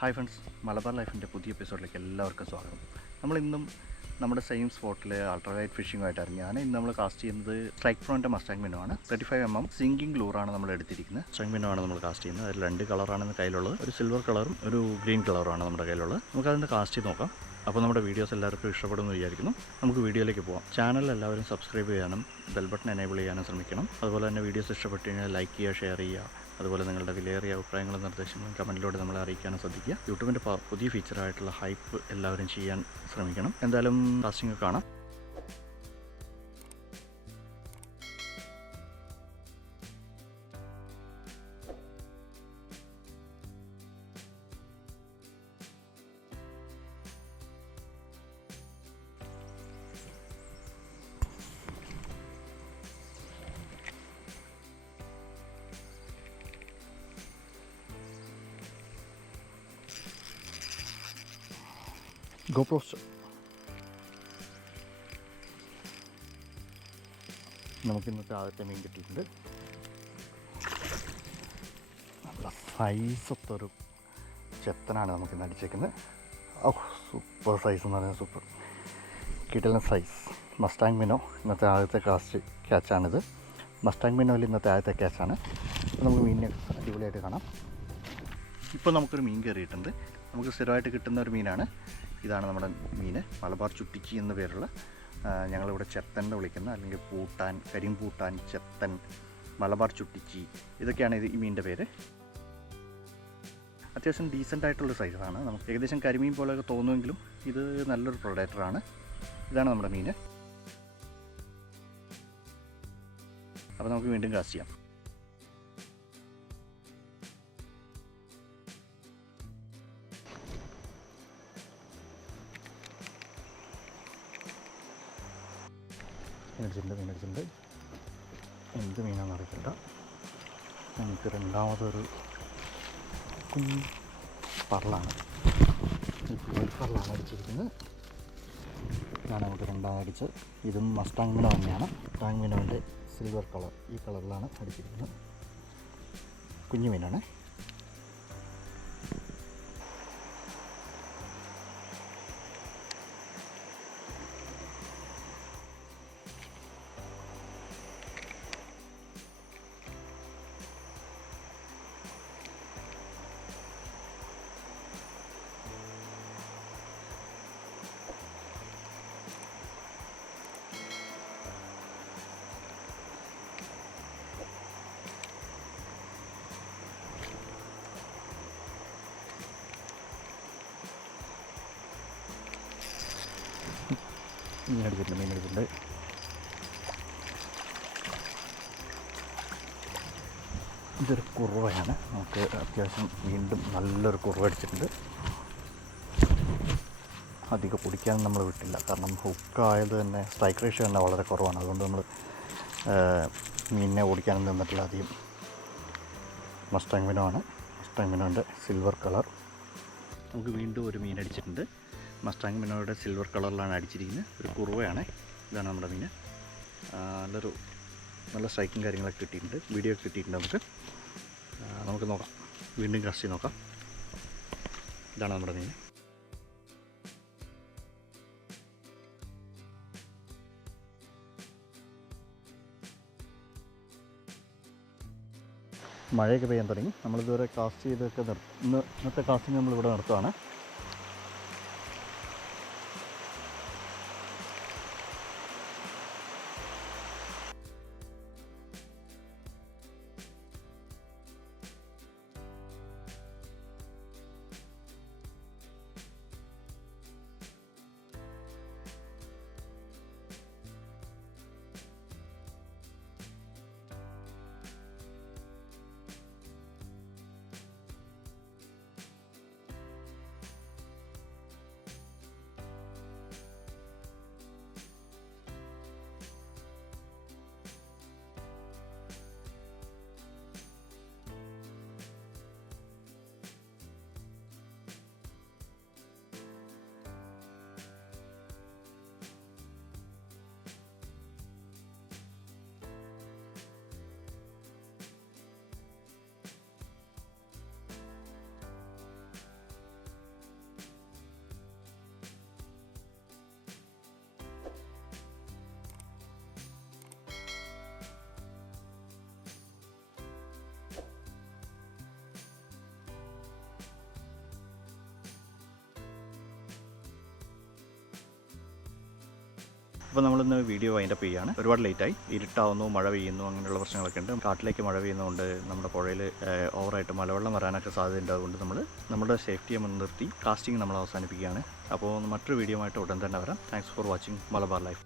Hi friends. Malabar ലൈഫിന്റെ പുതിയ എപ്പിസോഡിലേക്ക് എല്ലാവർക്കും സ്വാഗതം. നമ്മളിന്നും നമ്മുടെ സെയിം സ്പോട്ടിൽ അൾട്രാലൈറ്റ് ഫിഷിംഗുമായിട്ട് ഇറങ്ങിയാണ് ഇന്ന് നമ്മൾ കാസ്റ്റ് ചെയ്യുന്നത് സ്ട്രൈക്ക് ഫ്രോണിന്റെ Mustang മിനോആണ് thirty five M M sinking ലൂറാണ് നമ്മൾ എടുത്തിരിക്കുന്നത്. മസ്റ്റാങ് ആണ് നമ്മൾ കാസ്റ്റ് ചെയ്യുന്നത്. അതിൽ രണ്ട് കളറാണ് കയ്യിലുള്ളത്. ഒരു സിൽവർ കളറും ഒരു ഗ്രീൻ കളറുമാണ് നമ്മുടെ കയ്യിലുള്ളത്. നമുക്ക് കാസ്റ്റ് ചെയ്ത് നോക്കാം. അപ്പോൾ നമ്മുടെ വീഡിയോസ് എല്ലാവർക്കും ഇഷ്ടപ്പെടുമെന്ന് വിചാരിക്കുന്നു. നമുക്ക് വീഡിയോയിലേക്ക് പോകാം ചാനൽ എല്ലാവരും സബ്സ്ക്രൈബ് ചെയ്യാനും ബെൽ ബട്ടൺ എനേബിൾ ചെയ്യാനും ശ്രമിക്കണം. അതുപോലെ തന്നെ വീഡിയോസ് ഇഷ്ടപ്പെട്ടു കഴിഞ്ഞാൽ ലൈക്ക് ചെയ്യുക ഷെയർ ചെയ്യുക. അതുപോലെ നിങ്ങളുടെ വിലയേറിയ അഭിപ്രായങ്ങളും നിർദ്ദേശങ്ങളും കമന്റിലൂടെ നമ്മളെ അറിയിക്കാനും ശ്രദ്ധിക്കുക. യൂട്യൂബിന്റെ പുതിയ ഫീച്ചറായിട്ടുള്ള ഹൈപ്പ് എല്ലാവരും ചെയ്യാൻ ശ്രമിക്കണം. എന്തായാലും കാസ്റ്റിംഗ് കാണാം. ഗോപ്രോസ് നമുക്ക് ഇന്നത്തെ ആദ്യത്തെ മീൻ കിട്ടിയിട്ടുണ്ട്. നല്ല സൈസൊത്തൊരു ചെത്തനാണ് നമുക്ക് ഇന്ന് അടിച്ചേക്കുന്നത്. ഓ സൂപ്പർ സൈസ് എന്ന് പറയുന്നത് സൂപ്പർ കിടലൻ സൈസ് മസ്റ്റാങ് മിനോ ഇന്നത്തെ ആദ്യത്തെ കാസ്റ്റ് ക്യാച്ചാണിത് മസ്റ്റാങ് മിനോയിൽ ഇന്നത്തെ ആദ്യത്തെ ക്യാച്ചാണ് അപ്പോൾ നമുക്ക് മീനിനെ അടിപൊളിയായിട്ട് കാണാം. ഇപ്പോൾ നമുക്കൊരു മീൻ കയറിയിട്ടുണ്ട് നമുക്ക് സ്ഥിരമായിട്ട് കിട്ടുന്ന ഒരു മീനാണ്. ഇതാണ് നമ്മുടെ മീൻ മലബാർ ചുട്ടിച്ചി എന്ന പേരുള്ള ഞങ്ങളിവിടെ ചെത്തന്റെ വിളിക്കുന്ന അല്ലെങ്കിൽ പൂട്ടാൻ കരിമ്പൂട്ടാൻ ചെത്തൻ മലബാർ ചുട്ടിച്ചി ഇതൊക്കെയാണ് ഇത് ഈ മീനിന്റെ പേര്. അത്യാവശ്യം ഡീസന്റ് ആയിട്ടുള്ള സൈസാണ് നമുക്ക് ഏകദേശം കരിമീൻ പോലെയൊക്കെ തോന്നുമെങ്കിലും ഇത് നല്ലൊരു പ്രൊഡക്റ്ററാണ് ഇതാണ് നമ്മുടെ മീൻ അപ്പോൾ നമുക്ക് വീണ്ടും കാസ്റ്റ് ചെയ്യാം. മീനടിച്ചിട്ടുണ്ട് മീനടിച്ചിട്ടുണ്ട് എന്ത് മീനാണെന്ന് അറിയത്തില്ല. നമുക്ക് രണ്ടാമതൊരു കുഞ്ഞ് പറളാണ് പറളാണ് അടിച്ചിരിക്കുന്നത്. ഞാൻ നമുക്ക് രണ്ടാമത് അടിച്ച് ഇതും മസ്റ്റാങ് മിനോ തന്നെയാണ്. ടാങ് മിനോന്റെ സിൽവർ കളർ ഈ കളറിലാണ് അടിച്ചിരിക്കുന്നത്. കുഞ്ഞു മീനാണ്. മീൻ എടുത്തിട്ടുണ്ട് മീൻ എടുത്തിട്ടുണ്ട് ഇതൊരു കുറവയാണ്. നമുക്ക് അത്യാവശ്യം വീണ്ടും നല്ലൊരു കുറവ് അടിച്ചിട്ടുണ്ട്. അധികം പിടിക്കാനും നമ്മൾ വിട്ടില്ല. കാരണം ഹുക്കായത് തന്നെ സ്ട്രൈക്ക് റേഷ്യോ തന്നെ വളരെ കുറവാണ്. അതുകൊണ്ട് നമ്മൾ മീനിനെ ഓടിക്കാനും നിന്നിട്ടില്ല അധികം. മസ്റ്റാങ് മിനോ ആണ് മസ്റ്റാങ് മിനോന്റെ സിൽവർ കളർ. നമുക്ക് വീണ്ടും ഒരു മീൻ അടിച്ചിട്ടുണ്ട്. മസ്റ്റാങ് മിനോയുടെ സിൽവർ കളറിലാണ് അടിച്ചിരിക്കുന്നത്. ഒരു കുറവയാണ്. ഇതാണ് നമ്മുടെ മീൻ. നല്ലൊരു നല്ല സ്ട്രൈക്കും കാര്യങ്ങളൊക്കെ കിട്ടിയിട്ടുണ്ട്. വീഡിയോ കിട്ടിയിട്ടുണ്ട് നമുക്ക്. നമുക്ക് നോക്കാം. വീണ്ടും കാസ്റ്റ് ചെയ്ത് നോക്കാം. ഇതാണ് നമ്മുടെ മീൻ. മഴയൊക്കെ പെയ്യാൻ തുടങ്ങി. നമ്മളിതുവരെ കാസ്റ്റ് ചെയ്തൊക്കെ നിർ ഇന്ന് ഇന്നത്തെ കാസ്റ്റിംഗ് നമ്മളിവിടെ നിർത്തുവാണ്. അപ്പോൾ നമ്മളിന്ന് വീഡിയോ വൈൻഡ് അപ്പ് ചെയ്യുകയാണ് ഒരുപാട് ലേറ്റായി ഇരുട്ടാവുന്നു മഴ പെയ്യുന്നു അങ്ങനെയുള്ള പ്രശ്നങ്ങളൊക്കെ ഉണ്ട്. കാട്ടിലേക്ക് മഴ പെയ്യുന്നതുകൊണ്ട് നമ്മുടെ പുഴയിൽ ഓവറായിട്ട് മലവെള്ളം വരാനൊക്കെ സാധ്യതയുണ്ട്. അതുകൊണ്ട് നമ്മൾ നമ്മുടെ സേഫ്റ്റിയെ മുൻനിർത്തി കാസ്റ്റിംഗ് നമ്മൾ അവസാനിപ്പിക്കുകയാണ്. അപ്പോൾ മറ്റൊരു വീഡിയോ ആയിട്ട് ഉടൻ തന്നെ വരാം. Thanks for watching Malabar life